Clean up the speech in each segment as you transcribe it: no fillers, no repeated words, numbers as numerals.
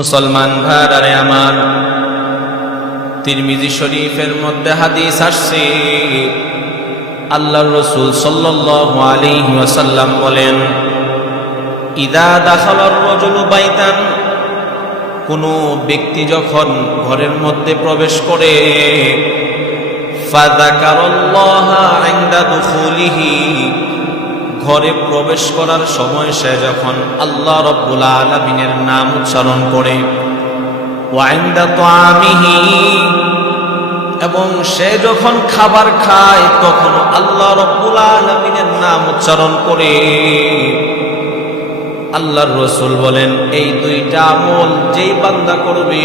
মুসলমান ভাইরা আমার, তিরমিজি শরীফের মধ্যে হাদিস আসছে, আল্লাহর রাসূল সাল্লাল্লাহু আলাইহি ওয়াসাল্লাম বলেন, ইদা দাখালার রাজুলু বাইতান, কোনো ব্যক্তি যখন ঘরের মধ্যে প্রবেশ করে, ফাযাকারাল্লাহা ইনদা দুখুলিহি, ঘরে প্রবেশ করার সময় সে যখন আল্লাহ রাব্বুল আলামিনের নাম উচ্চারণ করে, ওয়া ইনদা তুআমিহি, এবং সে যখন খাবার খায় তখন আল্লাহ রাব্বুল আলামিনের নাম উচ্চারণ করে। আল্লাহর রাসূল বলেন, এই দুইটা আমল যেই বান্দা করবে,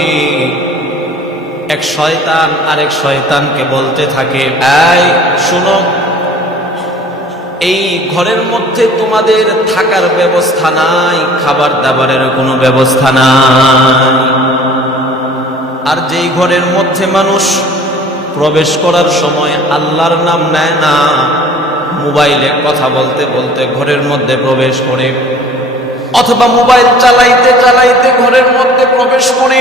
এক শয়তান আরেক শয়তানকে বলতে থাকে, এই শুনো, এই ঘরের মধ্যে তোমাদের থাকার ব্যবস্থা নাই, খাবার দাবারের কোনো ব্যবস্থা নাই। আর যেই ঘরের মধ্যে মানুষ প্রবেশ করার সময় আল্লাহর নাম নেয় না, মোবাইলে কথা বলতে বলতে ঘরের মধ্যে প্রবেশ করে, অথবা মোবাইল চালাইতে চালাইতে ঘরের মধ্যে প্রবেশ করে,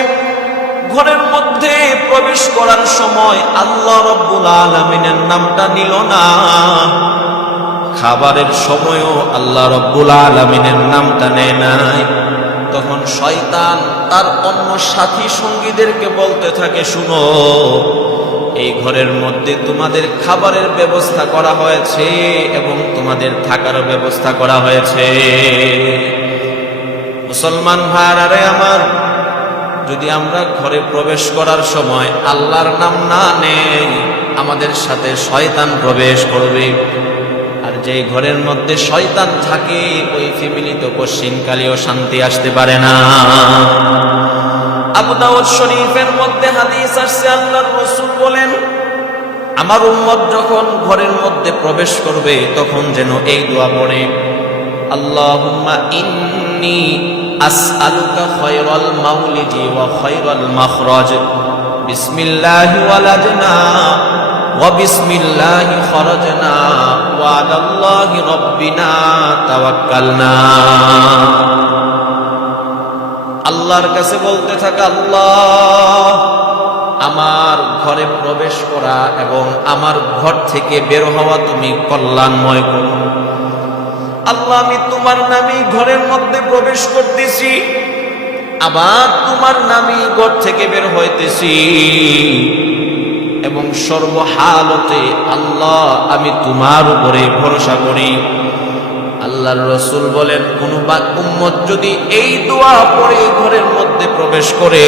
ঘরের মধ্যে প্রবেশ করার সময় আল্লাহ রাব্বুল আলামিনের নামটা নিল না, খাবারের সময়ও আল্লাহ রাব্বুল আলামিনের নামটা নেয় নাই, তখন শয়তান তার অন্য সাথী সঙ্গীদেরকে বলতে থাকে, শুনো, এই ঘরের মধ্যে তোমাদের খাবারের ব্যবস্থা করা হয়েছে এবং তোমাদের থাকার ব্যবস্থা করা হয়েছে। মুসলমান ভাইরা আমার, যদি আমরা ঘরে প্রবেশ করার সময় আল্লাহর নাম না নেই, আমাদের সাথে শয়তান প্রবেশ করবে। আর যে ঘরের মধ্যে শয়তান থাকে, ওই ফ্যামিলিতে কোশ্চিনকালেও শান্তি আসতে পারে না। আবু দাউদ শরীফের মধ্যে হাদিস আসছে, আল্লাহর রাসূল বলেন, আমার উম্মত যখন ঘরের মধ্যে প্রবেশ করবে তখন যেন এই দোয়া পড়ে, আল্লাহুম্মা ইন্নী আসআলুকা খায়রাল মাউলিদি ওয়া খায়রাল মাখরাজ, বিসমিল্লাহি ওয়ালাদনা ওয়া বিসমিল্লাহি খরাজনা ওয়া আলাল্লাহি রাব্বিনা তাওয়াক্কালনা। আল্লাহর কাছে বলতে থাকা, আল্লাহ, আমার ঘরে প্রবেশ করা এবং আমার ঘর থেকে বের হওয়া তুমি কল্যাণময় করো। আল্লাহ, আমি তোমার নামে ঘরের মধ্যে প্রবেশ করতেছি, আবার তোমার নামে ঘর থেকে বের হইতেছি, এবং সর্বহালতে আল্লাহ আমি তোমার উপরে ভরসা করি। আল্লাহর রাসূল বলেন, কোন উম্মত যদি এই দোয়া পড়ে ঘরের মধ্যে প্রবেশ করে,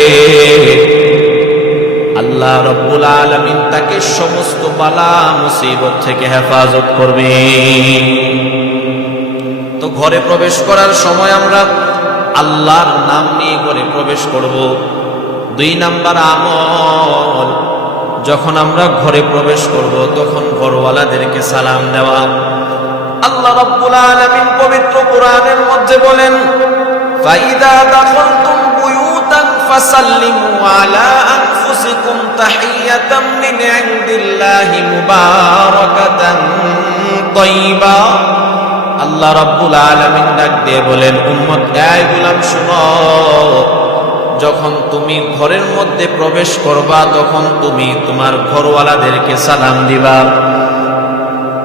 আল্লাহ রাব্বুল আলামিন তাকে সমস্ত বালা মুসিবত থেকে হেফাজত করবে। তো ঘরে প্রবেশ করার সময় আমরা আল্লাহর নাম নিয়ে ঘরে প্রবেশ করব। 2 নাম্বার আমল, যখন আমরা ঘরে প্রবেশ করব তখন ঘরওয়ালাদেরকে সালাম দেওয়া। আল্লাহ রাব্বুল আলামিন পবিত্র কোরআনের মধ্যে বলেন, ফাইদা দাখালতুম বুয়ুতান ফাসাল্লিমু আলা আনফুসিকুম তাহিয়াতাম মিন ইনদিল্লাহি মুবারাকাতান তাইয়্যিবা। আল্লাহ রাব্বুল আলামিন ডাক দিয়ে বলেন, উম্মত, এই গোলাম শুনো, যখন তুমি ঘরের মধ্যে প্রবেশ করবা তখন তুমি তোমার ঘরওয়ালাদেরকে সালাম দিবা,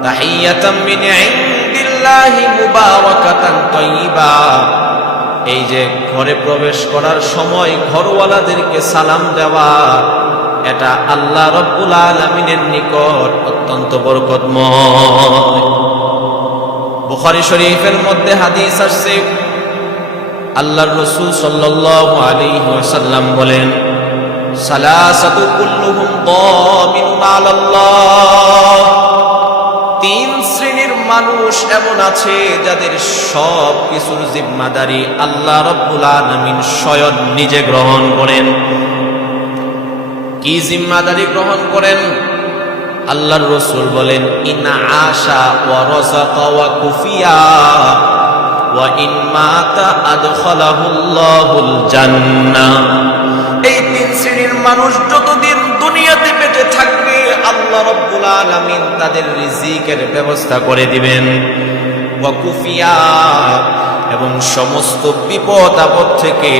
তাহিয়াতাম মিন ইনদিল্লাহি মুবারাকাতান তাইয়্যিবা। এই যে ঘরে প্রবেশ করার সময় ঘরওয়ালাদেরকে সালাম দেওয়া, এটা আল্লাহ রাব্বুল আলামিনের নিকট অত্যন্ত বরকতময়। বুখারী শরীফের মধ্যে হাদিস আসছে, আল্লাহর রাসূল সাল্লাল্লাহু আলাইহি ওয়াসাল্লাম বলেন, সালাসাতু কুল্লুহুম দামিনুন আলাল্লাহ, 3 শ্রেণীর মানুষ এমন আছে যাদের সব কিছুর জিম্মাদারি আল্লাহ রাব্বুল আলামিন স্বয়ং নিজে গ্রহণ করেন। কি জিম্মাদারি গ্রহণ করেন? আল্লাহর রাসূল বলেন, ইন আশা ওয়া রাযাকা ওয়া কুফিয়া ওয়া ইন মাতা আদখালাহুল্লাহুল জান্নাহ। এই 3 শ্রেণীর মানুষ যতদিন দুনিয়াতে বেঁচে থাকবে আল্লাহ রাব্বুল আলামিন তাদের রিজিকের ব্যবস্থা করে দিবেন। ওয়া কুফিয়া, এবং সমস্ত বিপদ আপদ থেকে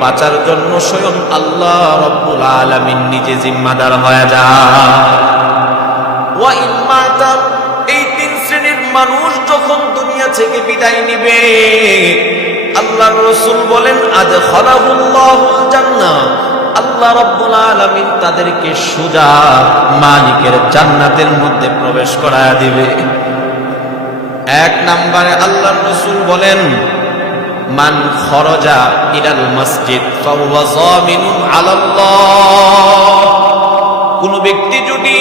বাঁচার জন্য স্বয়ং আল্লাহ রাব্বুল আলামিন নিজে জিম্মাদার হয়ে যায়। ওয়া ইম্মাতা, এই তিন শ্রেণীর মানুষ যখন দুনিয়া থেকে বিদায় নিবে, আল্লাহর রাসূল বলেন আদখালাহুল্লাহুল জান্নাহ, আল্লাহ রাব্বুল আলামিন তাদেরকে সোজা মালিকের জান্নাতের মধ্যে প্রবেশ করায়া দিবে। এক নম্বরে আল্লাহর রাসূল বলেন মান খরজা ইলাল মসজিদ ফাহুয়া যামিনুন আলাল্লাহ, কোন ব্যক্তি যদি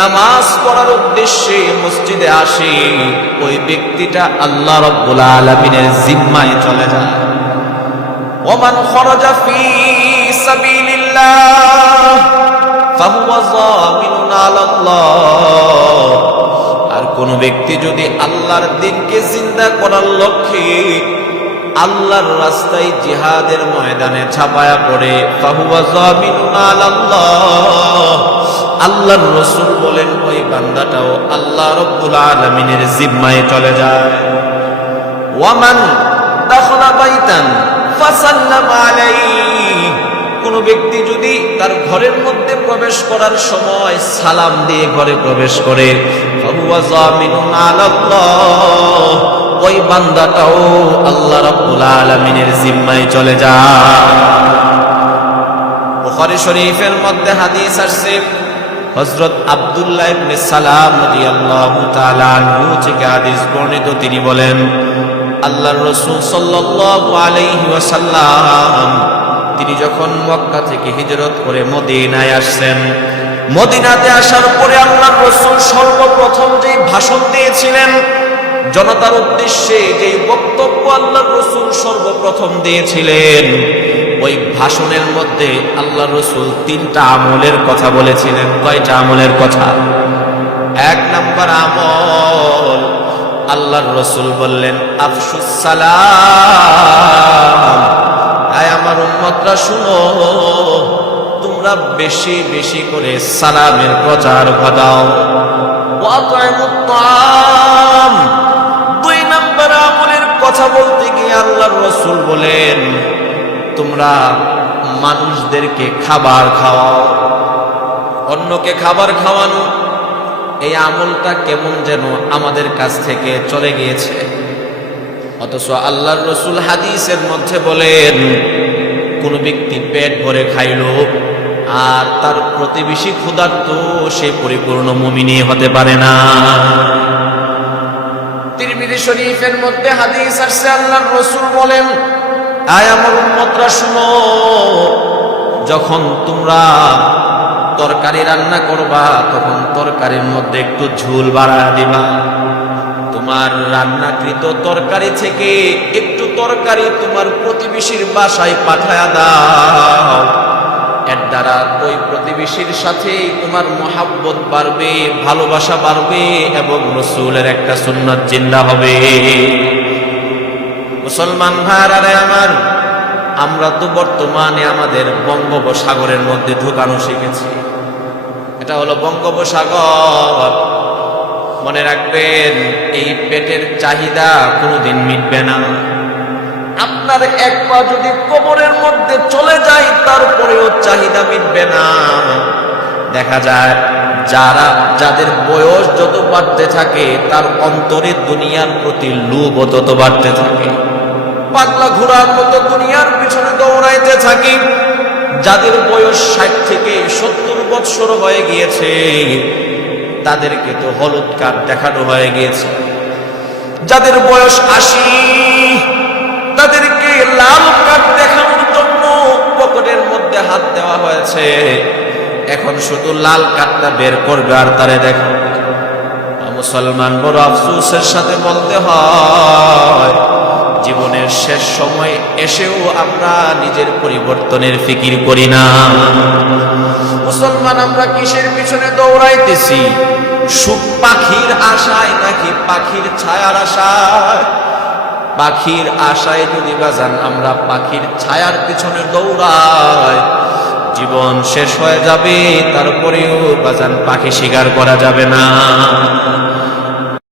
নামাজ পড়ার উদ্দেশ্যে মসজিদে আসে, ওই ব্যক্তিটা আল্লাহ রাব্বুল আলামিনের জিম্মায় চলে যায়। ওমান খরজা ফি সাবিলিল্লাহ ফাহুয়া যামিনুন আলাল্লাহ, আর কোন ব্যক্তি যদি আল্লাহর দ্বীনকে জিন্দা করার লক্ষ্যে আল্লাহর রাস্তায় জিহাদের ময়দানে ছাপায়া পড়ে, ফাহুয়া যামিনুন আলাল্লাহ, আল্লাহর রাসূল বলেন ওই বান্দাটাও আল্লাহ রাব্বুল আলামিনের জিম্মায় চলে যায়। ওয়ামান দাখালা বাইতান ফাসাল্লামা আলাইহি, কোন ব্যক্তি যদি তার ঘরের মধ্যে প্রবেশ করার সময় সালাম দিয়ে ঘরে প্রবেশ করে, ফাহুয়া যামিনুন আলাল্লাহ, ওই বান্দাটাও আল্লাহ রাব্বুল আলামিনের জিম্মায় চলে যায়। বুখারী শরীফের মধ্যে হাদিস আসছে, হযরত আব্দুল্লাহ ইবনে সালাম রাদিয়াল্লাহু তাআলা আনহু থেকে হাদিস বর্ণিত, তিনি বলেন আল্লাহর রাসূল সাল্লাল্লাহু আলাইহি ওয়াসাল্লাম তিনি যখন মক্কা থেকে হিজরত করে মদিনায় আসছেন, মদিনাতে আসার পরে আল্লাহর রাসূল সর্বপ্রথম যে ভাষণ দিয়েছিলেন, জনতার উদ্দেশ্যে যে বক্তব্য আল্লাহর রাসূল সর্বপ্রথম দিয়েছিলেন, ওই ভাষণের মধ্যে আল্লাহর রাসূল তিনটা আমলের কথা বলেছিলেন। কয়টা আমলের কথা? এক নাম্বার আমল, আল্লাহর রাসূল বললেন আফশুস সালাম, আয় আমার উম্মতরা শুনো, তোমরা বেশি বেশি করে সালামের প্রচার ঘটাও। ওয়া আত'ইমুত তা'আম, দুই নাম্বার আমলের কথা বলতে গিয়ে আল্লাহর রাসূল বলেন তোমরা মানুষদেরকে খাবার খাওয়াও। অন্যকে খাবার খাওয়ানো, এই আমলটা কেমন যেন আমাদের কাছ থেকে চলে গিয়েছে, অথচ আল্লাহর রাসূল হাদিসের মধ্যে বলেন কোন ব্যক্তি পেট ভরে খাইল আর তার প্রতিবেশী ক্ষুধার্ত, সে পরিপূর্ণ মুমিনী হতে পারে না। তিরমিজি শরীফের মধ্যে হাদিস আসছে, আল্লাহর রাসূল বলেন আয় আমার উম্মতরা শুনো, যখন তোমরা তরকারি রান্না করবা তখন তরকারির মধ্যে একটু ঝোল বাড়া দিবা। তোমার রান্নাকৃত তরকারি থেকে একটু তরকারি তোমার প্রতিবেশীর বাসায় পাঠায়া দাও, এর দ্বারা ওই প্রতিবেশীর সাথে তোমার মহাব্বত বাড়বে, ভালোবাসা বাড়বে এবং রাসূলের একটা সুন্নাত জিন্দা হবে। মুসলমান ভাইরা আমার, আমরা তো বর্তমানে আমাদের বঙ্গোপসাগরের মধ্যে ঢুকানো শিখেছি। এটা হলো বঙ্গোপসাগর। মনে রাখবেন, এই পেটের চাহিদা কোনোদিন মিটবে না। আপনার এক পা যদি কবরের মধ্যে চলে যায় তারপরেও চাহিদা মিটবে না। দেখা যায় যাদের বয়স যত বাড়তে থাকে তার অন্তরে দুনিয়ার প্রতি লোভ তত বাড়তে থাকে, পাগলা ঘোড়ার মতো দুনিয়ার পিছনে দৌড়াইতে থাকি। যাদের বয়স 60 থেকে 70 বৎসর হয়ে গিয়েছে তাদেরকে তো হলুদ কার্ড দেখানো হয়ে গিয়েছে, যাদের বয়স 80 তাদেরকে লাল কার্ড দেখানোর জন্য পকেটের মধ্যে হাত দেওয়া হয়েছে। এখন শুধু লাল কার্ডটা বের করবে আর তারে দেখো। মুসলমান বড় আফসোসের সাথে বলতে হয়, জীবনের শেষ সময় এসেও আমরা নিজের পরিবর্তনের ফিকির করি না। মুসলমান আমরা কিসের পিছনে দৌড়াইতেছি? সুখ পাখির আশায় নাকি পাখির ছায়ার আশায়? পাখির আশায় যদি বাজান আমরা পাখির ছায়ার পিছনে দৌড়াই, জীবন শেষ হয়ে যাবে, তারপরেও বাজান পাখি শিকার করা যাবে না।